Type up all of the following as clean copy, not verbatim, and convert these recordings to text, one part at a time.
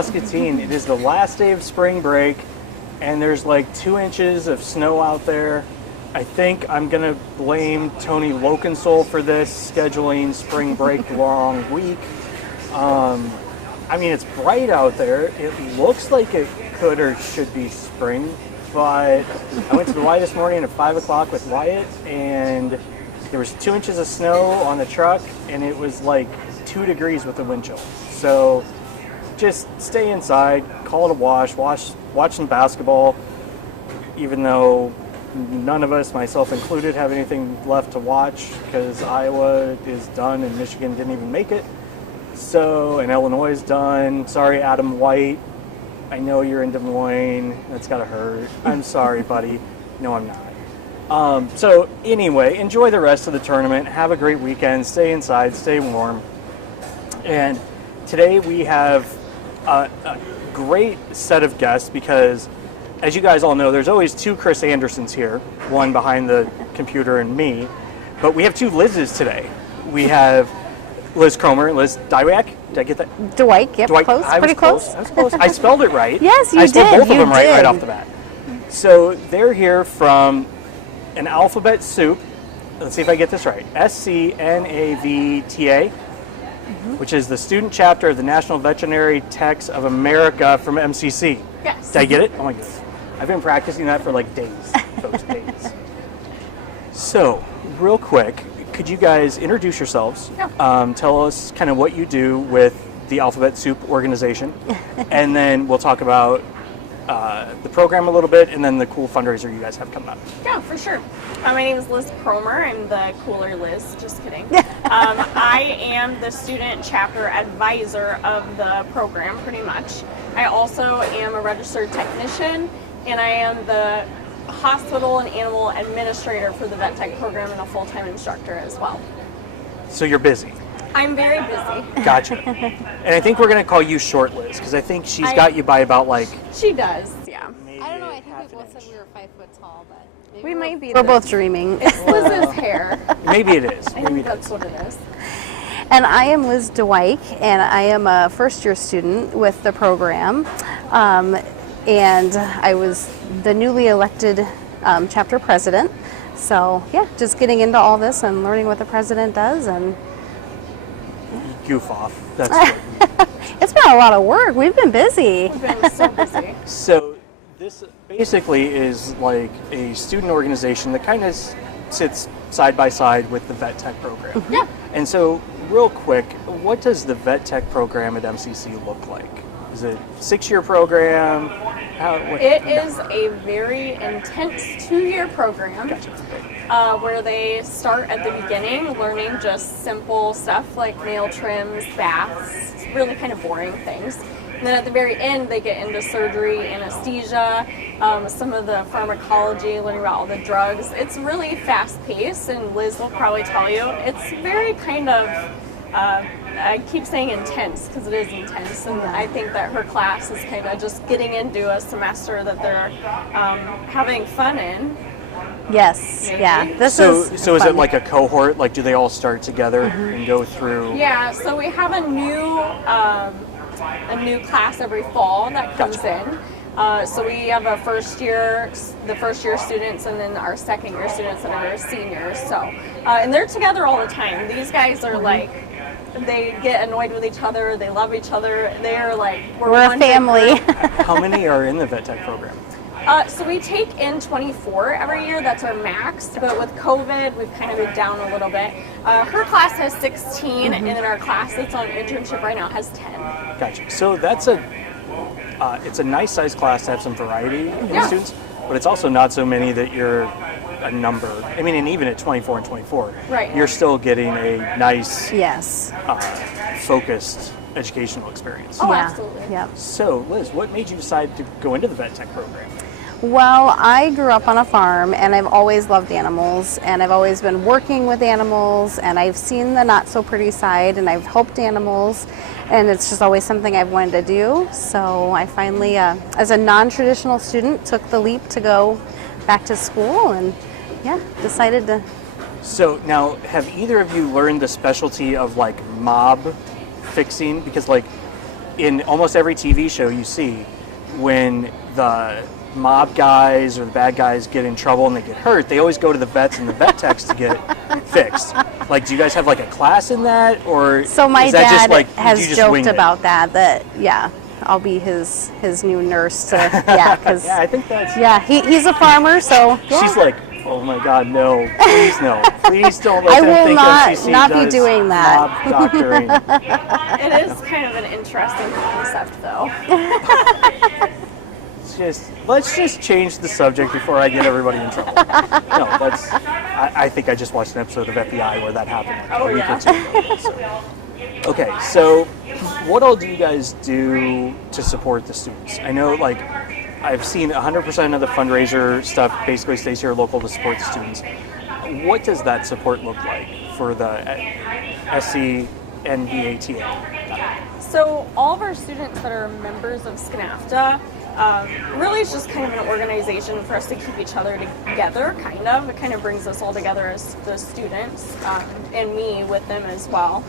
Muscatine. It is the last day of spring break, and there's like 2 inches of snow out there. I think I'm going to blame Tony Lokensol for this, scheduling spring break long week. I mean, it's bright out there. It looks like it could or should be spring, but I went to the Y this morning at 5 o'clock with Wyatt, and there was 2 inches of snow on the truck, and it was like 2 degrees with the wind chill. So just stay inside, call it a wash, watch some basketball, even though none of us, myself included, have anything left to watch because Iowa is done and Michigan didn't even make it. So, and Illinois is done. Sorry, Adam White. I know you're in Des Moines. That's gotta hurt. I'm sorry, buddy. No, I'm not. So anyway, enjoy the rest of the tournament. Have a great weekend. Stay inside. Stay warm. And today we have a great set of guests because, as you guys all know, there's always 2 Chris Andersons here, one behind the computer and me, but we have 2 Liz's today. We have Liz Croemer, Liz Dywiak. Did I get that? Dywiak, yep, Dywiak. close, pretty close. I was close. I spelled it right. Yes, you I spelled did. both of them did. right off the bat. So they're here from an alphabet soup. Let's see if I get this right. SCNAVTA. Which is the student chapter of the National Veterinary Techs of America from MCC. Yes. Did I get it? Oh my God. I've been practicing that for like days, folks, days. So, real quick, could you guys introduce yourselves? Yeah. Tell us kind of what you do with the Alphabet Soup organization, and then we'll talk about the program a little bit, and then the cool fundraiser you guys have coming up. Yeah, for sure. My name is Liz Croemer. I'm the cooler Liz. Just kidding. I am the student chapter advisor of the program, pretty much. I also am a registered technician, and I am the hospital and animal administrator for the vet tech program and a full-time instructor as well. So you're busy. I'm very busy. Gotcha. And I think we're going to call you Short Liz, because I think she's got you by about like... She does, yeah. I don't know, I think we both said we were 5 foot tall, but maybe We might be. we're both dreaming. It's Liz's hair. Maybe it is. I Maybe think it is. that's what it is. And I am Liz Dywiak, and I am a first-year student with the program. And I was the newly elected chapter president. So, yeah, just getting into all this and learning what the president does. And Goof off. That's good. it's been a lot of work. We've been busy. We've been so busy. So this basically is like a student organization that kind of sits side by side with the vet tech program. Yeah. And so real quick, what does the vet tech program at MCC look like? Is it a 6-year program? It is a very intense 2-year program. Gotcha. Where they start at the beginning learning just simple stuff like nail trims, baths, really kind of boring things. And then at the very end they get into surgery, anesthesia, some of the pharmacology, learning about all the drugs. It's really fast paced, and Liz will probably tell you, it's very kind of, I keep saying intense because it is intense, and I think that her class is kind of just getting into a semester that they're having fun in. Yes, Maybe. yeah. So is is fun. it like a cohort? Like, do they all start together and go through? Yeah, so we have a new class every fall that comes in. So we have the first year students, and then our second year students that are seniors. So, and they're together all the time. These guys are like, they get annoyed with each other. They love each other. They're like, We're a family. How many are in the vet tech program? So we take in 24 every year. That's our max. But with COVID, we've kind of been down a little bit. Her class has 16, and then our class that's on internship right now has 10. Gotcha. So that's it's a nice size class to have some variety in the students, but it's also not so many that you're a number. I mean, and even at 24 and 24, Right. you're still getting a nice, Yes. focused educational experience. Oh, Yeah. absolutely. Yeah. So, Liz, what made you decide to go into the vet tech program? Well, I grew up on a farm, and I've always loved animals, and I've always been working with animals, and I've seen the not so pretty side, and I've helped animals, and it's just always something I've wanted to do. So I finally, as a non-traditional student, took the leap to go back to school, and decided to. So now, have either of you learned the specialty of like mob fixing? Because like in almost every TV show you see, when the mob guys or the bad guys get in trouble and they get hurt, they always go to the vets and the vet techs to get fixed. Like, do you guys have like a class in that, or So my is that dad just like has you just joked wing it? about that yeah, I'll be his new nurse to, yeah, because Yeah, I think that's. yeah, he's a farmer, so yeah. She's like, oh my God, no, please no, please don't let I them will think not- FCC not be does doing that. mob doctoring. It is kind of an interesting concept, though. Let's just change the subject before I get everybody in trouble. No, I think I just watched an episode of FBI where that happened like a week or two ago. So. Okay, so what all do you guys do to support the students? I know, like, I've seen 100% of the fundraiser stuff basically stays here local to support the students. What does that support look like for the SCNAVTA? So all of our students that are members of SCNAVTA, really it's just kind of an organization for us to keep each other together, kind of. It kind of brings us all together as the students, and me with them as well.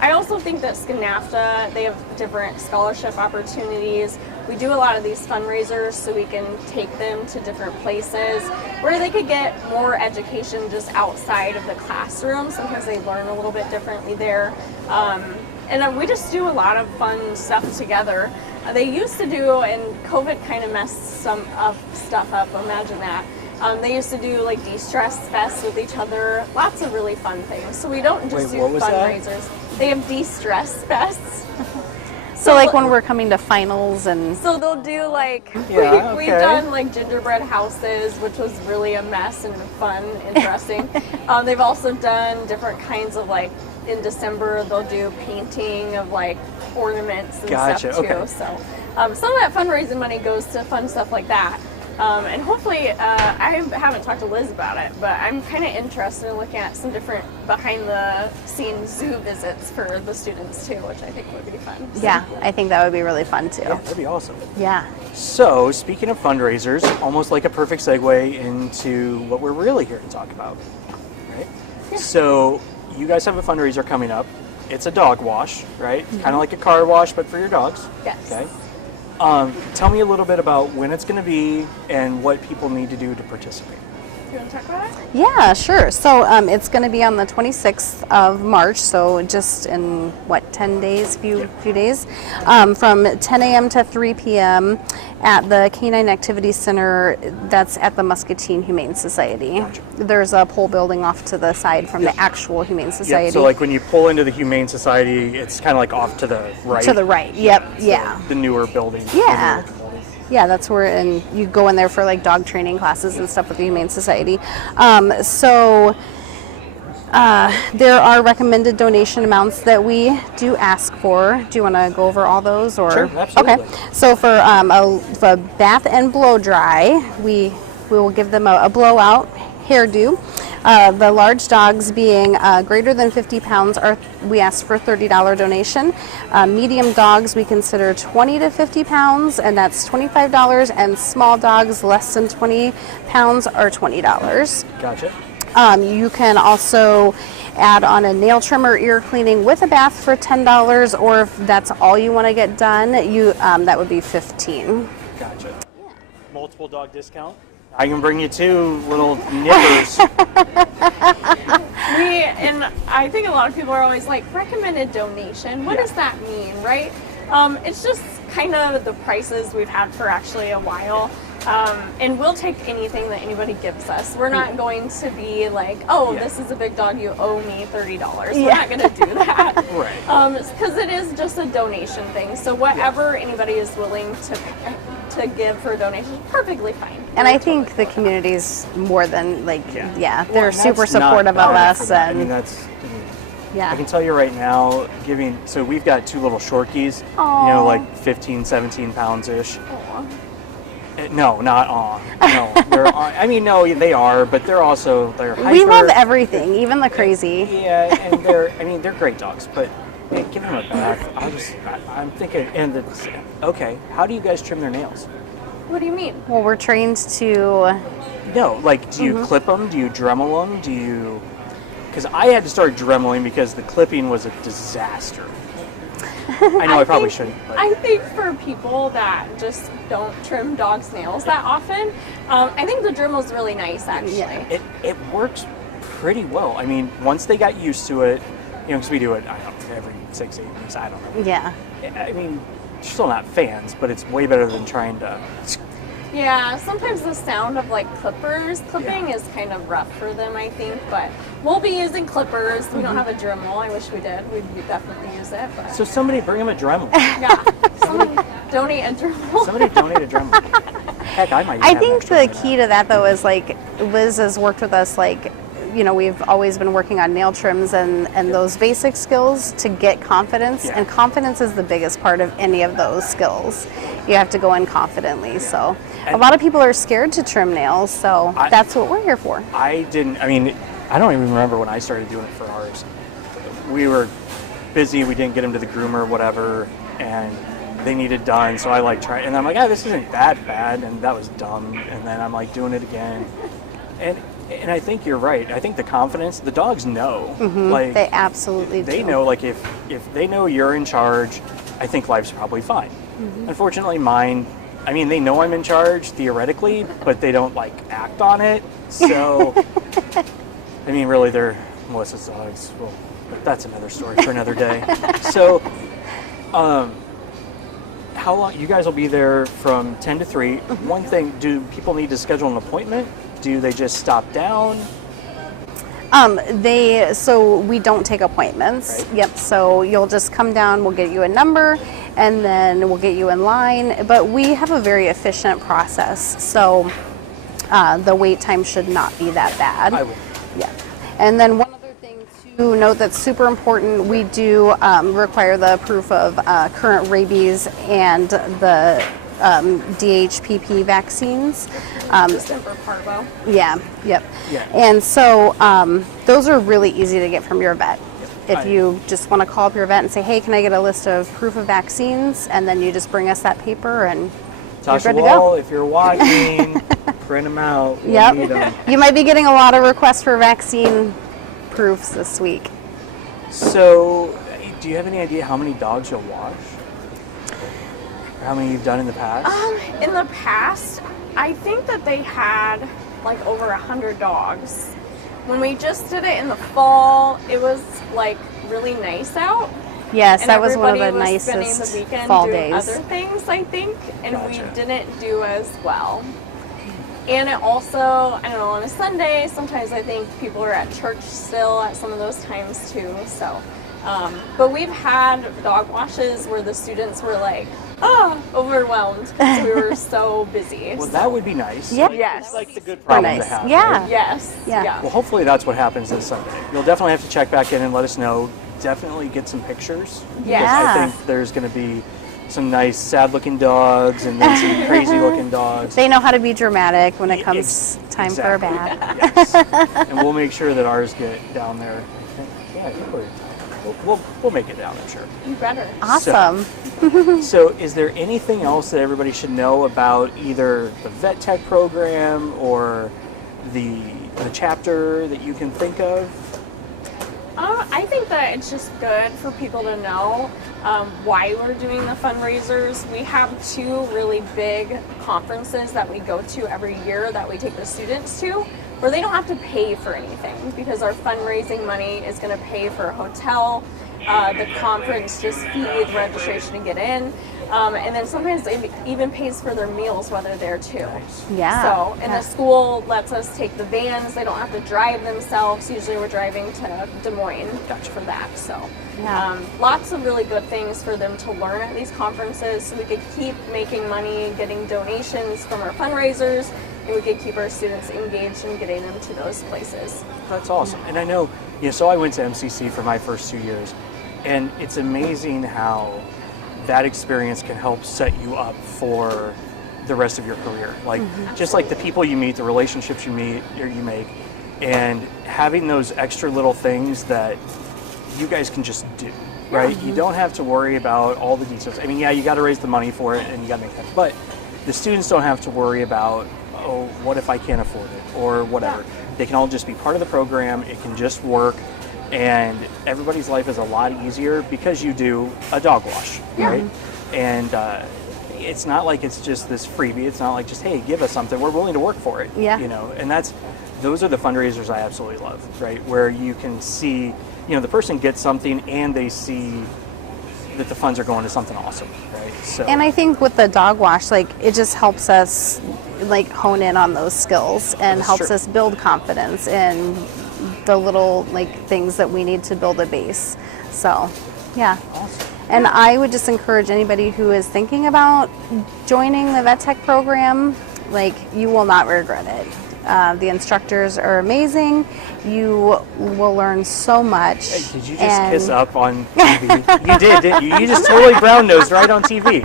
I also think that SCNAVTA, they have different scholarship opportunities. We do a lot of these fundraisers so we can take them to different places where they could get more education just outside of the classroom. Sometimes they learn a little bit differently there. And we just do a lot of fun stuff together. They used to do, and COVID kind of messed some of stuff up, imagine that. They used to do like de-stress fests with each other, lots of really fun things. So we don't just do fundraisers. That? They have de-stress fests. So like when we're coming to finals and... So they'll do like, yeah, we've done like gingerbread houses, which was really a mess and fun, interesting. They've also done different kinds of like, in December they'll do painting of like ornaments and stuff too. Okay. So some of that fundraising money goes to fun stuff like that. And hopefully, I haven't talked to Liz about it, but I'm kind of interested in looking at some different behind-the-scenes zoo visits for the students too, which I think would be fun. So, yeah, I think that would be really fun too. Yeah, that'd be awesome. Yeah. So, speaking of fundraisers, almost like a perfect segue into what we're really here to talk about, right? Yeah. So, you guys have a fundraiser coming up. It's a dog wash, right? Mm-hmm. Kind of like a car wash, but for your dogs. Yes. Okay. Tell me a little bit about when it's going to be and what people need to do to participate. You want to talk about it? Yeah, sure. So it's going to be on the 26th of March, so just in, 10 days, few days, from 10 a.m. to 3 p.m. at the Canine Activity Center that's at the Muscatine Humane Society. Gotcha. There's a pole building off to the side from the actual Humane Society. Yep. So like when you pull into the Humane Society, it's kind of like off to the right. To the right, yep, yeah. The newer building. Yeah. Yeah, that's where, and you go in there for like dog training classes and stuff with the Humane Society. There are recommended donation amounts that we do ask for. Do you want to go over all those? Or? Sure, absolutely. Okay, so for a bath and blow dry, we will give them a blowout hairdo. The large dogs being greater than 50 pounds, we ask for a $30 donation. Medium dogs we consider 20 to 50 pounds, and that's $25. And small dogs less than 20 pounds are $20. Gotcha. You can also add on a nail trimmer, ear cleaning with a bath for $10, or if that's all you want to get done, that would be $15. Gotcha. Yeah. Multiple dog discount? I can bring you 2 little nippers. And I think a lot of people are always like, recommended donation. What does that mean, right? It's just kind of the prices we've had for actually a while. And we'll take anything that anybody gives us. We're not going to be like, this is a big dog, you owe me $30. We're not going to do that. Right. Because it is just a donation thing. So whatever anybody is willing to give for a donation is perfectly fine. And I think the community's more than they're super that's not supportive of bad us. for that. And I yeah. can tell you right now, so we've got 2 little shorties, like 15, 17 pounds-ish. Aww. No, not aw. No, no, they are, but they're hyper. We love everything, even the crazy. Yeah, and they're great dogs, but give them a bath. I'm thinking, okay, how do you guys trim their nails? What do you mean? Well, we're trained to... No, like, do you clip them? Do you Dremel them? Do you... Because I had to start Dremeling because the clipping was a disaster. I know I probably shouldn't. But. I think for people that just don't trim dogs' nails that often, I think the Dremel is really nice, actually. Yeah. It works pretty well. I mean, once they got used to it, you know, because we do it, I don't know, every 6-8 weeks, I don't know. Yeah. I mean, still not fans, but it's way better than trying to... Yeah, sometimes the sound of like clipping is kind of rough for them, I think, but we'll be using clippers. We don't have a Dremel. I wish we did. We'd definitely use it. But So somebody bring them a Dremel. yeah, someone donate a Dremel. Somebody donate a Dremel. Heck, I might. I think the key to that though is like Liz has worked with us, like, you know, we've always been working on nail trims and those basic skills to get confidence, and confidence is the biggest part of any of those skills. You have to go in confidently. So a lot of people are scared to trim nails, so that's what we're here for. I mean, I don't even remember when I started doing it for ours. We were busy, we didn't get them to the groomer, whatever, and they needed done, so I like tried, and I'm like, this isn't that bad, and that was dumb, and then I'm like doing it again. And I think you're right. I think the confidence, the dogs know. Like They absolutely do. They know, like if they know you're in charge, I think life's probably fine. Unfortunately, mine, I mean, they know I'm in charge theoretically, but they don't like act on it. So, I mean, really, they're Melissa's dogs. Well, but that's another story for another day. So, how long? You guys will be there from 10 to 3. One thing, do people need to schedule an appointment? Do they just stop down? So we don't take appointments. Right. Yep. So you'll just come down, we'll get you a number, and then we'll get you in line. But we have a very efficient process. So the wait time should not be that bad. I would. Yeah. And then one other thing to note that's super important, we do require the proof of current rabies and the DHPP vaccines. December parvo. Yeah, yep. Yeah. And so those are really easy to get from your vet. If you just want to call up your vet and say, hey, can I get a list of proof of vaccines? And then you just bring us that paper and you're good to go. If you're watching, print them out. We'll Yep. need 'em. You might be getting a lot of requests for vaccine proofs this week. So, do you have any idea how many dogs you'll wash? Or how many you've done in the past? In the past, I think that they had like over 100 dogs. When we just did it in the fall, it was like really nice out. Yes, And that was one of the everybody was spending nicest the weekend fall doing days. other things, I think, and we Gotcha. didn't do as well. And it also, I don't know, on a Sunday, sometimes I think people are at church still at some of those times too. So, but we've had dog washes where the students were like, overwhelmed because we were so busy. Well, that would be nice. Yeah. Yes. It's like the good problem nice. to have. Yeah. right? Yes. Yeah. Well, hopefully that's what happens this Sunday. You'll definitely have to check back in and let us know. Definitely get some pictures. because Yeah. I think there's going to be some nice sad-looking dogs and then some crazy-looking dogs. They know how to be dramatic when it Yeah, comes time for a exactly. bath. Yes. And we'll make sure that ours get down there. Yeah, I think we'll make it down, I'm sure. You better. Awesome. So is there anything else that everybody should know about either the vet tech program or the chapter that you can think of? I think that it's just good for people to know why we're doing the fundraisers. We have 2 really big conferences that we go to every year that we take the students to, where they don't have to pay for anything because our fundraising money is going to pay for a hotel. The conference just fees registration to get in. And then sometimes it even pays for their meals while they're there too. Yeah. So, and the school lets us take the vans. They don't have to drive themselves. Usually we're driving to Des Moines for that. So, Yeah. lots of really good things for them to learn at these conferences so we could keep making money, getting donations from our fundraisers, and we could keep our students engaged and getting them to those places. That's awesome. And I know, so I went to MCC for my first 2 years, and it's amazing how that experience can help set you up for the rest of your career. Like, just like the people you meet, the relationships you meet, or you make, and having those extra little things that you guys can just do, right? You don't have to worry about all the details. I mean, yeah, you got to raise the money for it, and you got to make that, but the students don't have to worry about, oh, what if I can't afford it, or whatever. They can all just be part of the program. It can just work. and everybody's life is a lot easier because you do a dog wash, right? And it's not like it's just this freebie. It's not like just, hey, give us something. We're willing to work for it. Yeah. You know, and those are the fundraisers I absolutely love, right? Where you can see, the person gets something and they see that the funds are going to something awesome, right? So. And I think with the dog wash, like, it just helps us like hone in on those skills and helps us build confidence in the little like things that we need to build a base. So, yeah. Awesome. And I would just encourage anybody who is thinking about joining the Vet Tech program, like, you will not regret it. The instructors are amazing. You will learn so much. Hey, did you just kiss up on TV? You did, didn't you? You just totally brown-nosed right on TV.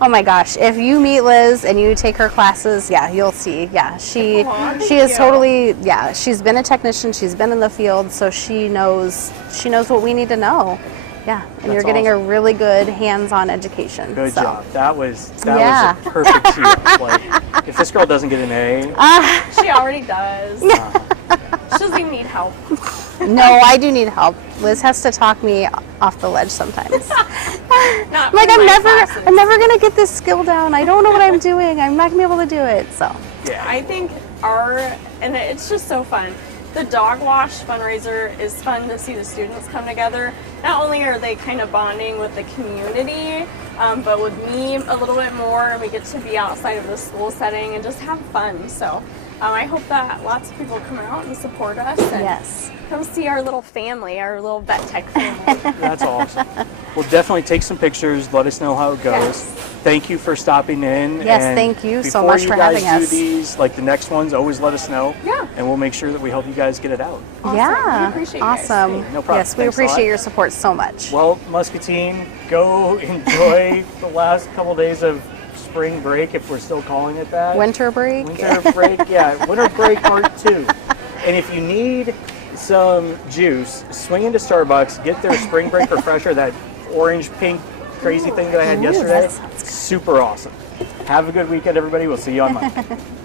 Oh my gosh, if you meet Liz and you take her classes, yeah, you'll see. Yeah, she is totally, yeah, she's been a technician, she's been in the field, so she knows what we need to know. Yeah, and you're getting a really good hands-on education. Good job. That was a perfect tee. Like, if this girl doesn't get an A, she already does. She doesn't even need help. No, I do need help. Liz has to talk me off the ledge sometimes. Not like, for my classes. I'm never gonna get this skill down. I don't know what I'm doing. I'm not gonna be able to do it. So yeah. I think and it's just so fun. The dog wash fundraiser is fun to see the students come together. Not only are they kind of bonding with the community, but with me a little bit more, and we get to be outside of the school setting and just have fun. So I hope that lots of people come out and support us and come see our little family, our little Vet Tech family. That's awesome. We'll definitely take some pictures, let us know how it goes. Yes. Thank you for stopping in. Yes, and thank you so much for having us. Before you guys do these, like the next ones, always let us know. Yeah. And we'll make sure that we help you guys get it out. Awesome. yeah, We appreciate you guys. awesome. No problem. Yes, we Thanks a lot. appreciate your support so much. Well, Muscatine, go enjoy the last couple days of spring break, if we're still calling it that. Winter break. Winter break, yeah. Winter break part 2. And if you need some juice, swing into Starbucks, get their spring break refresher, that orange pink crazy thing that I had yesterday. that sounds good. Super awesome. Have a good weekend, everybody. We'll see you on Monday.